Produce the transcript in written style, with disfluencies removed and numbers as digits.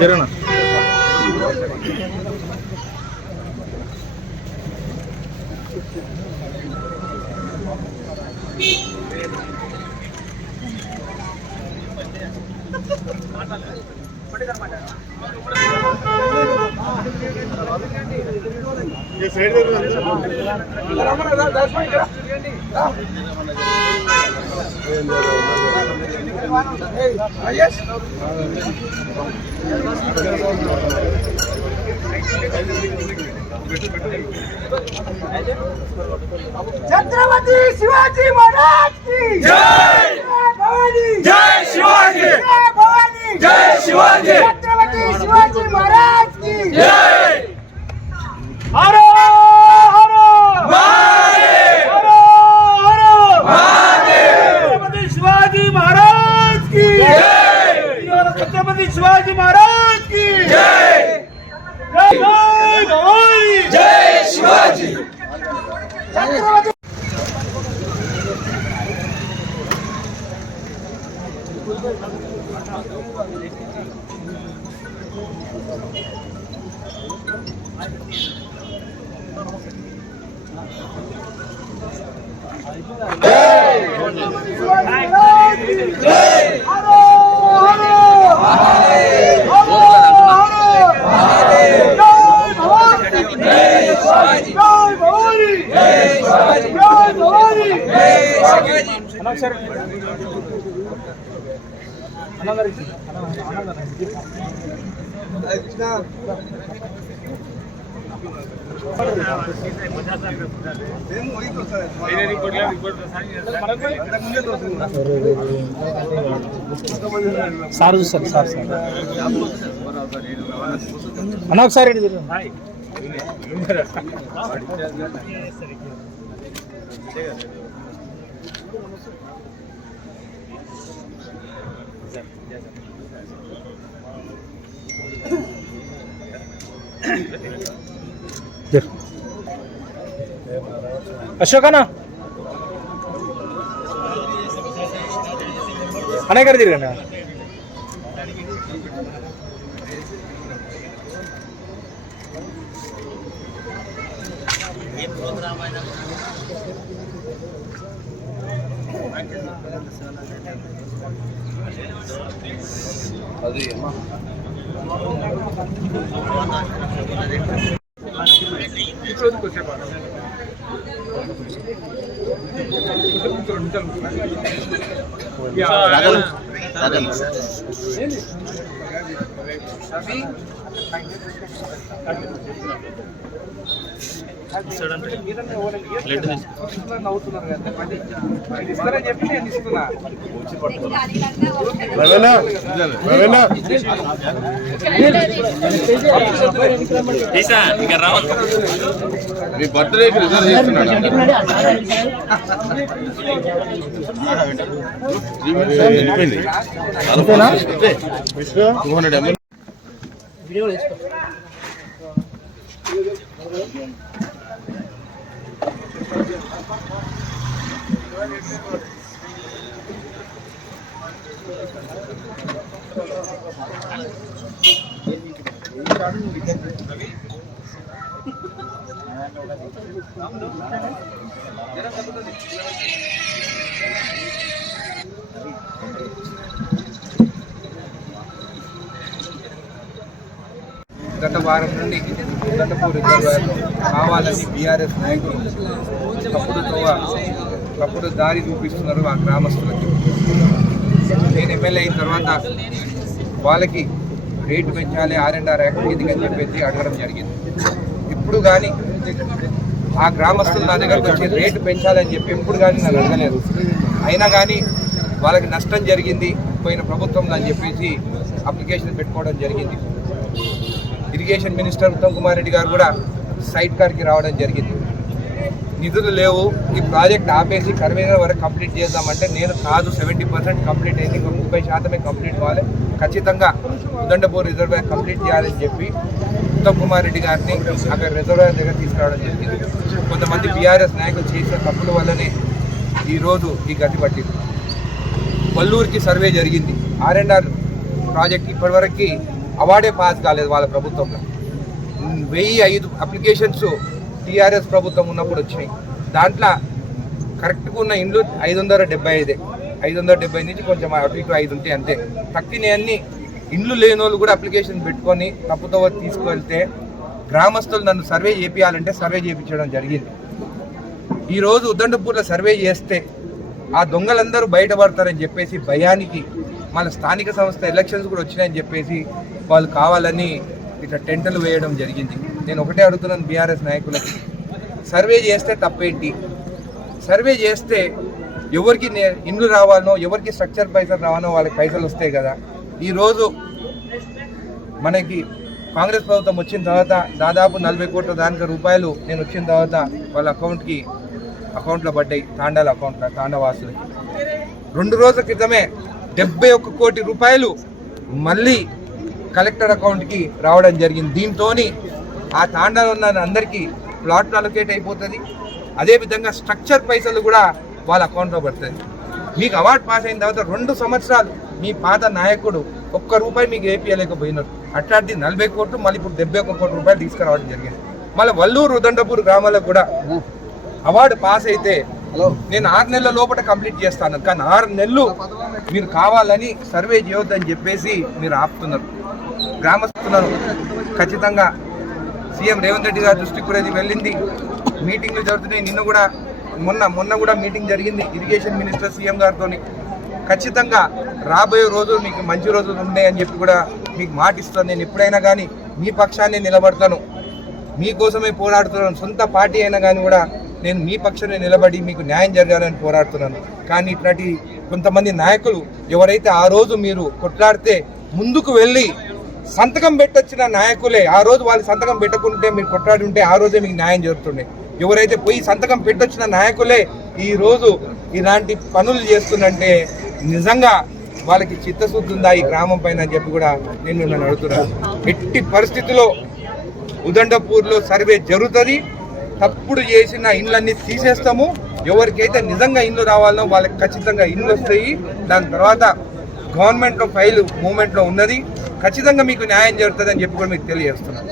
జరగనా छत्रपति शिवाजी महाराज की जय भवानी जय शिवाजी जय भवानी जय शिवाजी छत्रपति शिवाजी महाराज की जय हरो हरो महादेव हरो हरो महादेव छत्रपति शिवाजी महाराज की जय छत्रपति शिवाजी महाराज की जय जय भवानी जय शिवाजी छत्रपति సార్ చూస్తారు సార్ సార్ అన్న ఒకసారి అశోకనా అనే గారు తిరగండి అది మీ బర్త్డేకి రిజర్వ్ చేస్తున్నాడు. గత వారం నుండి దండపూర్ రిజర్వాయర్లో కావాలని బీఆర్ఎస్ నాయకులు తప్పుడు దారి చూపిస్తున్నారు ఆ గ్రామస్తులకి. నేను ఎమ్మెల్యే అయిన తర్వాత వాళ్ళకి రేటు పెంచాలి R&R యాక్ట్ కిందకి అని చెప్పేసి అడగడం జరిగింది. ఇప్పుడు కానీ ఆ గ్రామస్తులు నా దగ్గరకు వచ్చి రేటు పెంచాలని చెప్పి ఎప్పుడు కానీ నన్ను అడగలేదు. అయినా కానీ వాళ్ళకి నష్టం జరిగింది పోయిన ప్రభుత్వం అని చెప్పేసి అప్లికేషన్ పెట్టుకోవడం జరిగింది. ఇరిగేషన్ మినిస్టర్ ఉత్తమ్ కుమార్ రెడ్డి గారు కూడా సైట్ కాడికి రావడం జరిగింది. నిధులు లేవు, ఈ ప్రాజెక్ట్ ఆపేసి కర్మేగర్ వరకు కంప్లీట్ చేద్దామంటే నేను కాదు, 70% కంప్లీట్ అయింది, ఇంకా 30% కంప్లీట్ కావాలి, ఖచ్చితంగా ఉదండపూర్ రిజర్వాయర్ కంప్లీట్ చేయాలని చెప్పి ఉత్తమ్ కుమార్ రెడ్డి గారిని అక్కడ రిజర్వాయర్ దగ్గర తీసుకురావడం జరిగింది. కొంతమంది బీఆర్ఎస్ నాయకులు చేసిన తప్పుల వల్లనే ఈరోజు ఈ గతి పట్టింది. వల్లూరుకి సర్వే జరిగింది, R&R ప్రాజెక్ట్ ఇప్పటివరకు అవార్డే పాస్ కాలేదు వాళ్ళ ప్రభుత్వంలో. 1005 అప్లికేషన్స్ టీఆర్ఎస్ ప్రభుత్వం ఉన్నప్పుడు వచ్చినాయి. దాంట్లో కరెక్ట్గా ఉన్న ఇండ్లు 575 నుంచి కొంచెం అటు ఇటు 5 ఉంటాయి అంతే. తక్కిన అన్ని ఇండ్లు లేని వాళ్ళు కూడా అప్లికేషన్ పెట్టుకొని తప్పుతో తీసుకువెళ్తే గ్రామస్తులు నన్ను సర్వే చేయించాలంటే సర్వే చేయించడం జరిగింది. ఈరోజు ఉదండపూర్లో సర్వే చేస్తే ఆ దొంగలందరూ బయటపడతారని చెప్పేసి భయానికి మన స్థానిక సంస్థ ఎలక్షన్స్ కూడా వచ్చినాయని చెప్పేసి వాళ్ళు కావాలని ఇట్లా టెంటలు వేయడం జరిగింది. నేను ఒకటే అడుగుతున్నాను బీఆర్ఎస్ నాయకులకి, సర్వే చేస్తే తప్పేంటి? సర్వే చేస్తే ఎవరికి ఇండ్లు రావాలనో, ఎవరికి స్ట్రక్చర్ పైసలు రావాలనో వాళ్ళకి పైసలు వస్తాయి కదా. ఈరోజు మనకి కాంగ్రెస్ ప్రభుత్వం వచ్చిన తర్వాత దాదాపు 40 కోట్ల దానికి రూపాయలు నేను వచ్చిన తర్వాత వాళ్ళ అకౌంట్లో పడ్డాయి, తాండాల అకౌంట్లో, తాండవాసులకి. 2 రోజుల క్రితమే 71 కోటి రూపాయలు మళ్ళీ కలెక్టర్ అకౌంట్కి రావడం జరిగింది. దీంతో ఆ తాండాలో ఉన్న అందరికీ ప్లాట్లు అలొకేట్ అయిపోతుంది. అదేవిధంగా స్ట్రక్చర్ పైసలు కూడా వాళ్ళ అకౌంట్లో పడుతుంది. మీకు అవార్డు పాస్ అయిన తర్వాత 2 సంవత్సరాలు మీ పాత నాయకుడు ₹1 మీకు ఏపీయలేకపోయినారు. అట్లాంటి 40 కోట్లు మళ్ళీ ఇప్పుడు 71 కోట్ల రూపాయలు తీసుకురావడం జరిగింది. మళ్ళీ వల్లూరు ఉదండపూర్ గ్రామాలకు కూడా అవార్డు పాస్ అయితే నేను 6 నెలల లోపల కంప్లీట్ చేస్తాను, కానీ 6 నెలలు మీరు కావాలని సర్వే చేయొద్దని చెప్పేసి మీరు ఆపుతున్నారు. గ్రామస్తులను ఖచ్చితంగా సీఎం రేవంత్ రెడ్డి గారి దృష్టికి కూడా ఇది వెళ్ళింది. మీటింగ్లు జరుగుతున్నాయి. మొన్న కూడా మీటింగ్ జరిగింది ఇరిగేషన్ మినిస్టర్ సీఎం గారితో. ఖచ్చితంగా రాబోయే రోజులు మీకు మంచి రోజులు ఉన్నాయని చెప్పి కూడా మీకు మాట ఇస్తాను. నేను ఎప్పుడైనా కానీ మీ పక్షాన్ని నిలబడతాను, మీకోసమే పోరాడుతున్నాను. సొంత పార్టీ అయినా కానీ కూడా నేను మీ పక్షాన్ని నిలబడి మీకు న్యాయం జరగాలని పోరాడుతున్నాను. కానీ ఇట్లాంటి కొంతమంది నాయకులు ఎవరైతే ఆ రోజు మీరు కొట్లాడితే ముందుకు వెళ్ళి సంతకం పెట్టొచ్చిన నాయకులే, ఆ రోజు వాళ్ళు సంతకం పెట్టకుంటే మీరు కొట్లాడి ఉంటే ఆ రోజే మీకు న్యాయం జరుగుతుండే. ఎవరైతే పోయి సంతకం పెట్టొచ్చిన నాయకులే ఈ రోజు ఇలాంటి పనులు చేస్తుందంటే నిజంగా వాళ్ళకి చిత్తశుద్ధి ఉందా ఈ గ్రామం పైన అని చెప్పి కూడా నేను మిమ్మల్ని అడుగుతున్నాను. ఎట్టి పరిస్థితుల్లో ఉదండపూర్లో సర్వే జరుగుతుంది. తప్పుడు చేసిన ఇండ్లన్నీ తీసేస్తాము. ఎవరికైతే నిజంగా ఇండ్లు రావాలనో వాళ్ళకి ఖచ్చితంగా ఇండ్లు వస్తాయి. దాని తర్వాత గవర్నమెంట్లో ఫైల్ మూవ్మెంట్లో ఉన్నది. ఖచ్చితంగా మీకు న్యాయం జరుగుతుంది అని చెప్పి కూడా మీకు తెలియజేస్తున్నాను.